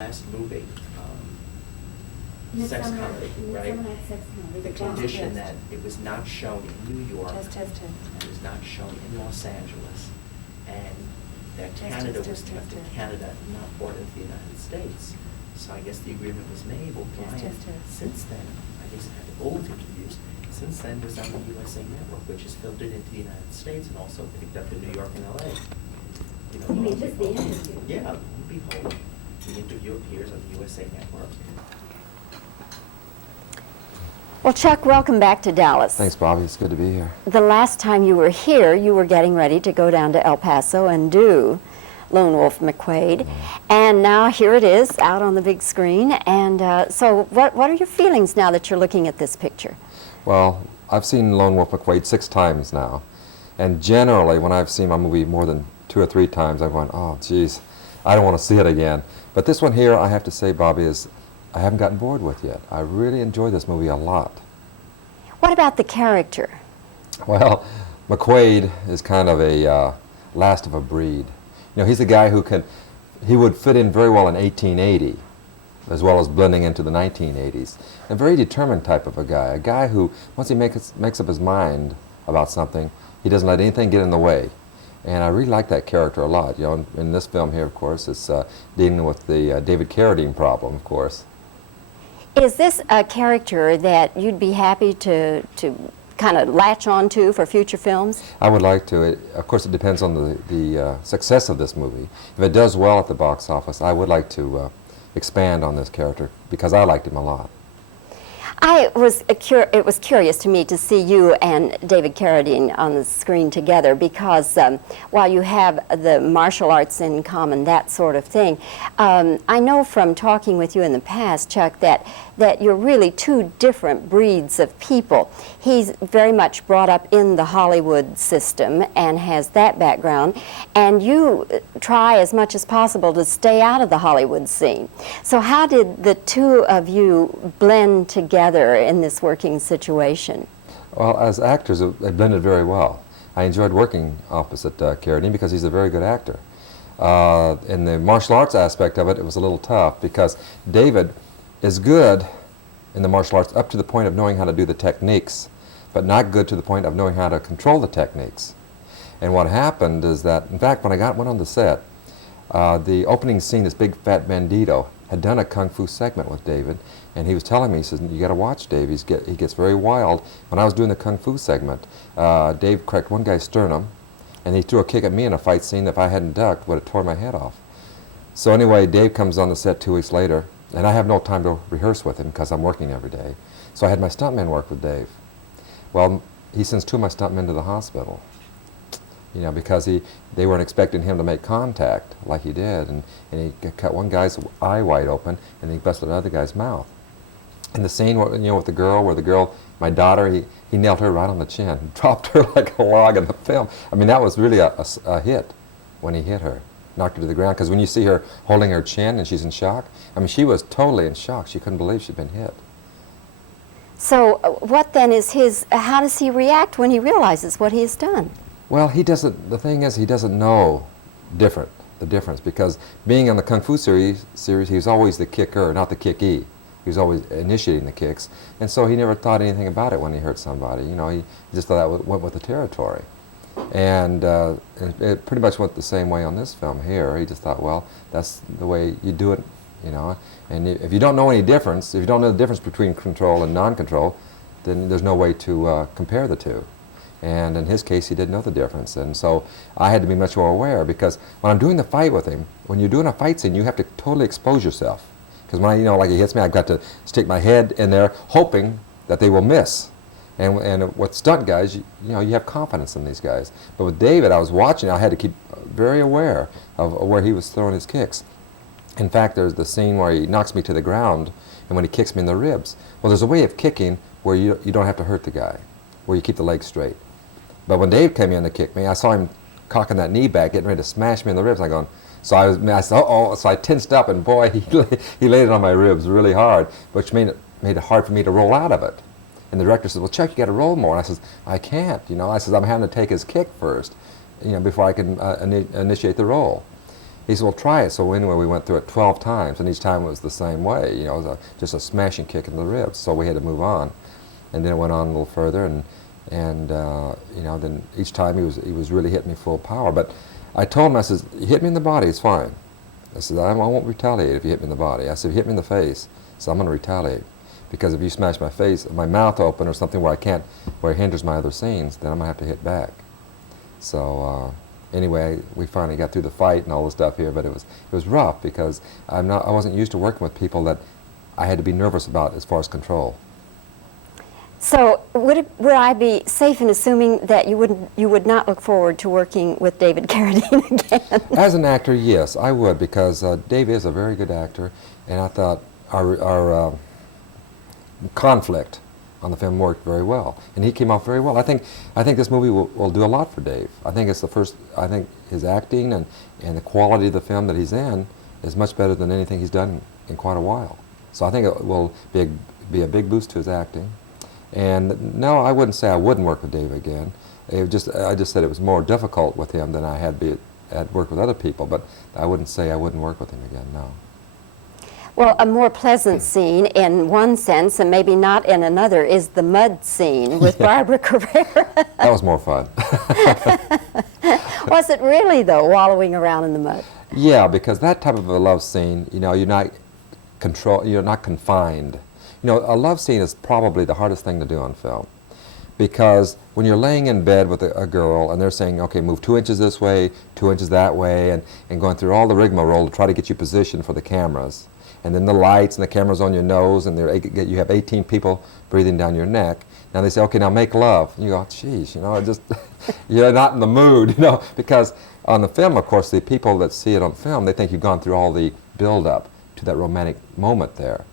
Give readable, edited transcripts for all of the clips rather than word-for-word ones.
last movie, Sex Comedy, right? The condition that it was not shown in New York, it was not shown in Los Angeles, and that Canada was kept in Canada, not brought into the United States. So I guess the agreement was made. Well, Brian, since then, I guess I had old interviews. Since then, was on the USA Network, which is filtered into the United States and also picked up in New York and LA. You mean just the interview? Yeah, behold, the interview appears on the USA Network. Well, Chuck, welcome back to Dallas. Thanks, Bobbie. It's good to be here. The last time you were here, you were getting ready to go down to El Paso and do Lone Wolf McQuaid. And now here it is out on the big screen. And so what are your feelings now that you're looking at this picture? Well, I've seen Lone Wolf McQuaid 6 times now. And generally, when I've seen my movie more than 2 or 3 times, I've gone, oh, geez, I don't want to see it again. But this one here, I have to say, Bobbie, is I haven't gotten bored with yet. I really enjoy this movie a lot. What about the character? Well, McQuaid is kind of a last of a breed. You know, he's a guy he would fit in very well in 1880, as well as blending into the 1980s. A very determined type of a guy who, once he makes up his mind about something, he doesn't let anything get in the way. And I really like that character a lot. You know, in this film here, of course, it's dealing with the David Carradine problem, of course. Is this a character that you'd be happy to kind of latch on to for future films? I would like to. Of course, it depends on the success of this movie. If it does well at the box office, I would like to expand on this character because I liked him a lot. It was curious to me to see you and David Carradine on the screen together because while you have the martial arts in common, that sort of thing, I know from talking with you in the past, Chuck, that you're really 2 different breeds of people. He's very much brought up in the Hollywood system and has that background, and you try as much as possible to stay out of the Hollywood scene. So how did the 2 of you blend together in this working situation? Well, as actors, they blended very well. I enjoyed working opposite Carradine because he's a very good actor. In the martial arts aspect of it, it was a little tough because David is good in the martial arts up to the point of knowing how to do the techniques, but not good to the point of knowing how to control the techniques. And what happened is that, in fact, when I went on the set, the opening scene, this big fat bandito, had done a kung fu segment with David, and he was telling me, he says, you got to watch Dave, he gets very wild. When I was doing the kung fu segment, Dave cracked one guy's sternum, and he threw a kick at me in a fight scene that if I hadn't ducked, would have torn my head off. So anyway, Dave comes on the set 2 weeks later, and I have no time to rehearse with him because I'm working every day. So I had my stuntman work with Dave. Well, he sends 2 of my stuntmen to the hospital, you know, because they weren't expecting him to make contact like he did, and he cut one guy's eye wide open, and he busted another guy's mouth. And the scene, you know, with the girl, where the girl, my daughter, he nailed her right on the chin, dropped her like a log in the film. I mean, that was really a hit when he hit her, knocked her to the ground, because when you see her holding her chin and she's in shock, I mean, she was totally in shock. She couldn't believe she'd been hit. So what then is how does he react when he realizes what he has done? Well, the thing is, he doesn't know the difference, because being on the Kung Fu series, he was always the kicker, not the kickee. He was always initiating the kicks, and so he never thought anything about it when he hurt somebody. You know, he just thought that went with the territory. And it pretty much went the same way on this film here. He just thought, well, that's the way you do it, you know. And if you don't know any difference, if you don't know the difference between control and non-control, then there's no way to compare the 2. And in his case, he didn't know the difference. And so I had to be much more aware, because when I'm doing the fight with him, when you're doing a fight scene, you have to totally expose yourself. Because when like he hits me, I've got to stick my head in there, hoping that they will miss. And with stunt guys, you know, you have confidence in these guys. But with David, I was watching, I had to keep very aware of where he was throwing his kicks. In fact, there's the scene where he knocks me to the ground, and when he kicks me in the ribs. Well, there's a way of kicking where you don't have to hurt the guy, where you keep the leg straight. But when Dave came in to kick me, I saw him cocking that knee back, getting ready to smash me in the ribs. I said, uh-oh, so I tensed up, and boy, he laid it on my ribs really hard, which made it hard for me to roll out of it. And the director said, well, Chuck, you got to roll more. And I says, I can't, you know. I says, I'm having to take his kick first, you know, before I can initiate the roll. He said, well, try it. So anyway, we went through it 12 times, and each time it was the same way. You know, it was just a smashing kick in the ribs. So we had to move on, and then it went on a little further, and you know, then each time he was really hitting me full power. But I told him, I said, you hit me in the body, it's fine. I said, I won't retaliate if you hit me in the body. I said, if you hit me in the face, so I'm going to retaliate. Because if you smash my face, my mouth open or something where where it hinders my other scenes, then I'm going to have to hit back. So anyway, we finally got through the fight and all the stuff here, but it was rough because I wasn't used to working with people that I had to be nervous about as far as control. So would I be safe in assuming that you would not look forward to working with David Carradine again? As an actor, yes, I would, because Dave is a very good actor, and I thought our conflict on the film worked very well, and he came off very well. I think this movie will do a lot for Dave. I think it's the first. I think his acting and the quality of the film that he's in is much better than anything he's done in quite a while. So I think it will be a big boost to his acting. And no, I wouldn't say I wouldn't work with Dave again. I just said it was more difficult with him than I had worked with other people. But I wouldn't say I wouldn't work with him again. No. Well, a more pleasant scene in one sense, and maybe not in another, is the mud scene with Barbara Carrera. That was more fun. Was it really, though, wallowing around in the mud? Yeah, because that type of a love scene, you know, you're not confined. You know, a love scene is probably the hardest thing to do on film, because when you're laying in bed with a girl and they're saying, okay, move 2 inches this way, 2 inches that way, and going through all the rigmarole to try to get you positioned for the cameras, and then the lights and the cameras on your nose, and you have 18 people breathing down your neck. Now they say, okay, now make love. And you go, geez, you know, you're not in the mood, you know, because on the film, of course, the people that see it on film, they think you've gone through all the build-up to that romantic moment there.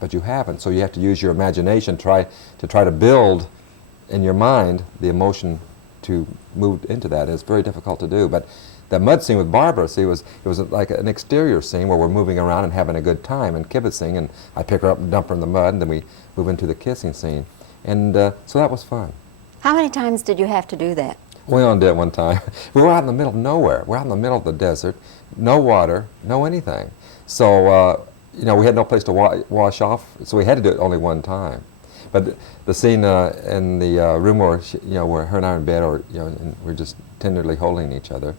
But you haven't, so you have to use your imagination to try to build in your mind the emotion to move into that. It's very difficult to do. But that mud scene with Barbara, see, it was like an exterior scene where we're moving around and having a good time and kibitzing, and I pick her up and dump her in the mud, and then we move into the kissing scene. And so that was fun. How many times did you have to do that? We only did it one time. We were out in the middle of nowhere. We're out in the middle of the desert, no water, no anything. So, you know, we had no place to wash off, so we had to do it only one time. But the scene in the room where, where her and I are in bed, or, you know, and we're just tenderly holding each other.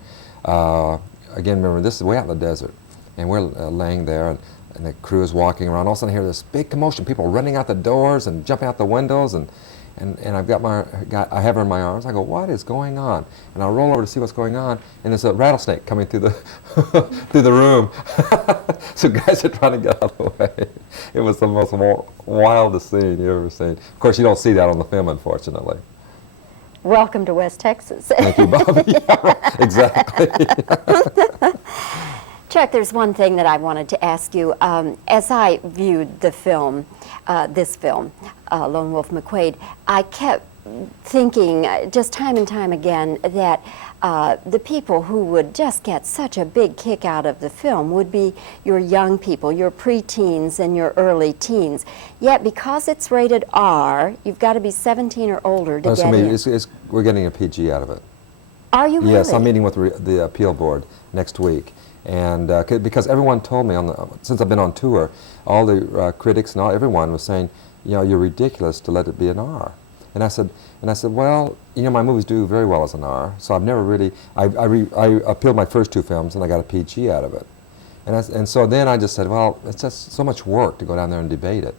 Again, remember, this is way out in the desert, and we're laying there, and the crew is walking around. All of a sudden, I hear this big commotion, people running out the doors and jumping out the windows, and I have her in my arms. I go, what is going on? And I roll over to see what's going on, and there's a rattlesnake coming through the through the room. So guys are trying to get out of the way. It was the most wildest scene you've ever seen. Of course, you don't see that on the film, unfortunately. Welcome to West Texas. Thank you, Bobbie. Yeah, right. Exactly. Chuck, there's one thing that I wanted to ask you. As I viewed the film, this film, Lone Wolf McQuaid, I kept thinking just time and time again that the people who would just get such a big kick out of the film would be your young people, your preteens and your early teens. Yet because it's rated R, you've got to be 17 or older to get in. We're getting a PG out of it. Are you really? Yes, I'm meeting with the appeal board next week. And because everyone told me, since I've been on tour, all the critics and everyone was saying, you know, you're ridiculous to let it be an R. And I said, well, you know, my movies do very well as an R, so I've never really, I appealed my first 2 films and I got a PG out of it. And so then I just said, well, it's just so much work to go down there and debate it.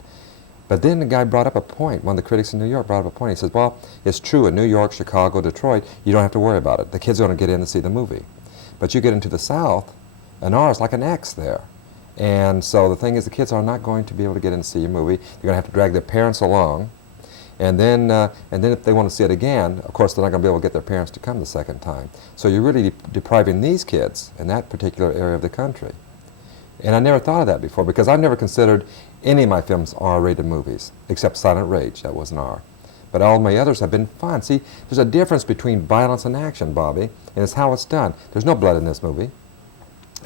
But then the guy brought up a point, one of the critics in New York brought up a point. He says, well, it's true, in New York, Chicago, Detroit, you don't have to worry about it. The kids are going to get in and see the movie. But you get into the South, an R is like an X there. And so the thing is, the kids are not going to be able to get in and see your movie. They're going to have to drag their parents along. And then if they want to see it again, of course, they're not going to be able to get their parents to come the second time. So you're really depriving these kids in that particular area of the country. And I never thought of that before, because I've never considered any of my films R-rated movies, except Silent Rage, that was an R. But all my others have been fun. See, there's a difference between violence and action, Bobbie, and it's how it's done. There's no blood in this movie.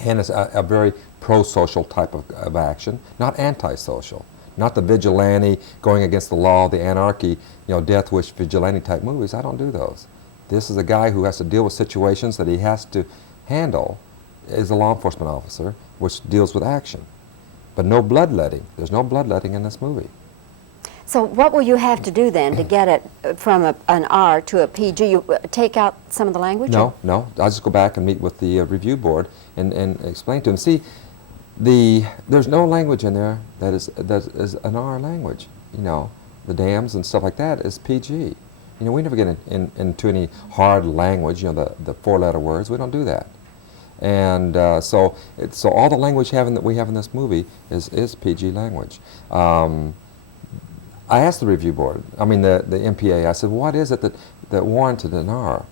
And it's a very pro-social type of action, not anti-social. Not the vigilante going against the law, the anarchy, you know, death wish vigilante type movies. I don't do those. This is a guy who has to deal with situations that he has to handle is a law enforcement officer, which deals with action. But no bloodletting. There's no bloodletting in this movie. So what will you have to do then to get it from an R to a PG? You take out some of the language? No, no. I'll just go back and meet with the review board and explain to them. See, there's no language in there that is an R language. You know, the dams and stuff like that is PG. You know, we never get into any hard language. You know, the four-letter words. We don't do that. And so all the language that we have in this movie is PG language. I asked the review board, I mean the MPA, I said, what is it that warranted an R?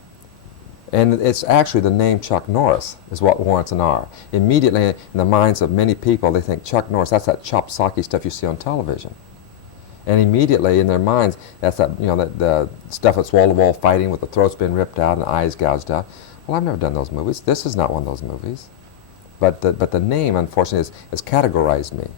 And it's actually the name Chuck Norris is what warrants an R. Immediately in the minds of many people, they think Chuck Norris, that's that chop socky stuff you see on television. And immediately in their minds, that's that, you know, the stuff that's wall-to-wall fighting with the throats being ripped out and the eyes gouged out. Well, I've never done those movies. This is not one of those movies. But the name, unfortunately, has categorized me.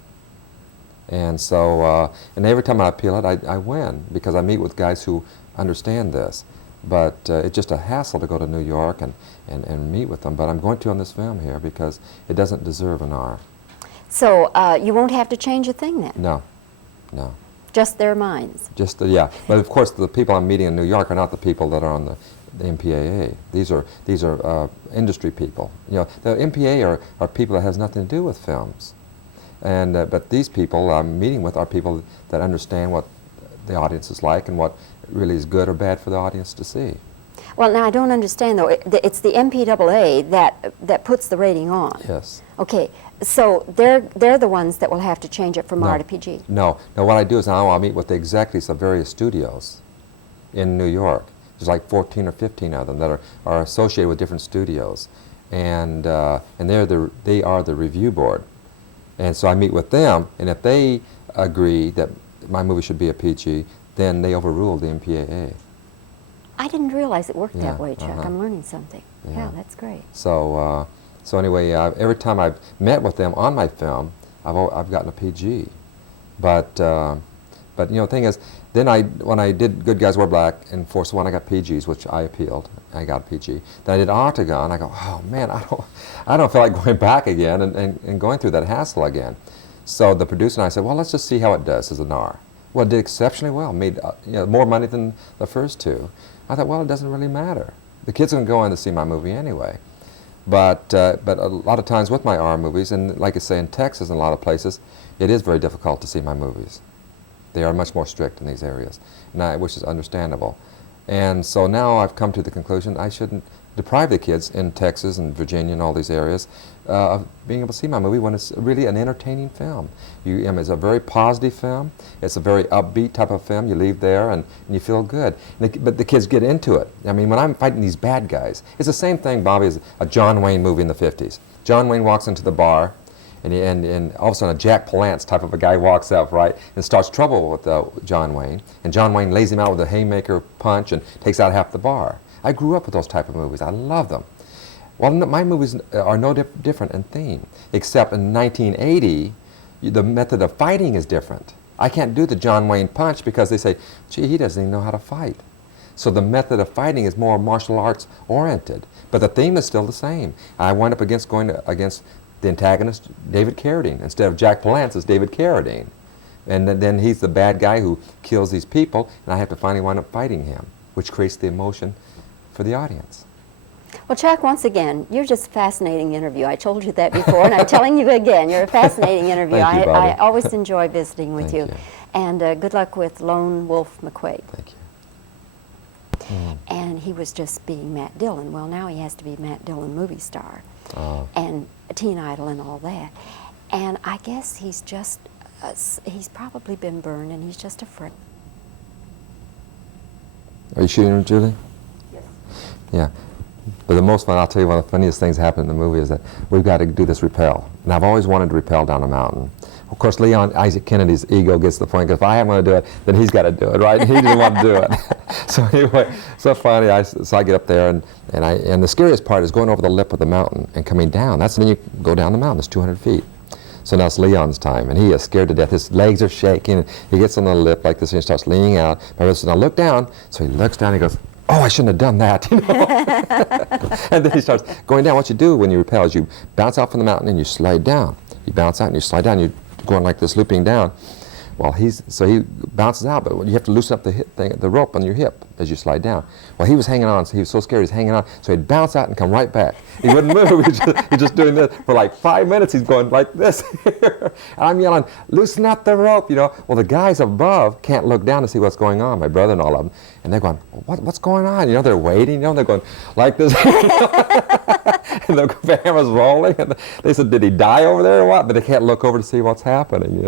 And so, and every time I appeal it, I win, because I meet with guys who understand this. But it's just a hassle to go to New York and meet with them. But I'm going to on this film here because it doesn't deserve an R. So you won't have to change a thing then? No, no. Just their minds? Just, yeah. But of course, the people I'm meeting in New York are not the people that are on the MPAA. These are industry people. You know, the MPAA are people that has nothing to do with films. And but these people I'm meeting with are people that understand what the audience is like and what really is good or bad for the audience to see. Well, now I don't understand though. It's the MPAA that puts the rating on. Yes. Okay, so they're the ones that will have to change it from R to PG. No. Now what I do is now I'll meet with the executives of various studios in New York. There's like 14 or 15 of them that are associated with different studios, and they are the review board. And so I meet with them, and if they agree that my movie should be a PG, then they overrule the MPAA. I didn't realize it worked Yeah, that way, Chuck. I'm learning something. Yeah. Yeah, that's great. So, so anyway, every time I've met with them on my film, I've gotten a PG. But you know, the thing is, then when I did Good Guys Wear Black and Force One, I got PGs, which I appealed. I got a PG. Then I did Octagon. I go, oh man, I don't feel like going back again and going through that hassle again. So the producer and I said, well, let's just see how it does as an R. Well, it did exceptionally well. Made you know, more money than the first two. I thought, well, it doesn't really matter. The kids are going to go in to see my movie anyway. But a lot of times with my R movies, and like I say, in Texas and a lot of places, it is very difficult to see my movies. They are much more strict in these areas, which is understandable. And so now I've come to the conclusion I shouldn't deprive the kids in Texas and Virginia and all these areas of being able to see my movie when it's really an entertaining film. It's a very positive film. It's a very upbeat type of film. You leave there and you feel good. But the kids get into it. I mean, when I'm fighting these bad guys, it's the same thing, Bobbie, as a John Wayne movie in the 50s. John Wayne walks into the bar, and all of a sudden a Jack Palance type of a guy walks up, right, and starts trouble with John Wayne. And John Wayne lays him out with a haymaker punch and takes out half the bar. I grew up with those type of movies. I love them. Well, my movies are no different in theme, except in 1980, the method of fighting is different. I can't do the John Wayne punch because they say, gee, he doesn't even know how to fight. So the method of fighting is more martial arts oriented, but the theme is still the same. I wind up going against the antagonist, David Carradine. Instead of Jack Palance, it's David Carradine. And then he's the bad guy who kills these people, and I have to finally wind up fighting him, which creates the emotion for the audience. Well, Chuck, once again, you're just a fascinating interview. I told you that before, and I'm telling you again, you're a fascinating interview. Thank you, I Bobbie. always enjoy visiting with Thank you. you. And good luck with Lone Wolf McQuaid. Thank you. And he was just being Matt Dillon. Well, now he has to be Matt Dillon movie star. And Teen Idol and all that. And I guess he's just, he's probably been burned and he's just afraid. Are you shooting with Julie? Yes. Yeah. But the most fun, I'll tell you, one of the funniest things that happened in the movie is that we've got to do this rappel. And I've always wanted to rappel down a mountain. Of course, Leon Isaac Kennedy's ego gets to the point, because if I am going to do it, then he's got to do it, right? And he didn't want to do it. So anyway, so finally, I get up there, and the scariest part is going over the lip of the mountain and coming down. That's when you go down the mountain. It's 200 feet. So now it's Leon's time, and he is scared to death. His legs are shaking, and he gets on the lip like this, and he starts leaning out. My brother says, now look down. So he looks down, and he goes, oh, I shouldn't have done that, you know. And then he starts going down. What you do when you rappel is you bounce out from the mountain and you slide down. You bounce out and you slide down. You're going like this, looping down. Well, he bounces out, but you have to loosen up the rope on your hip as you slide down. Well, he was hanging on, so he was so scared he was hanging on, so he'd bounce out and come right back. He wouldn't move, he's just doing this. For like 5 minutes, he's going like this. And I'm yelling, loosen up the rope, you know. Well, the guys above can't look down to see what's going on, my brother and all of them. And they're going, what's going on? You know, they're waiting, you know, they're going like this. And the camera's rolling. And they said, did he die over there or what? But they can't look over to see what's happening, you know.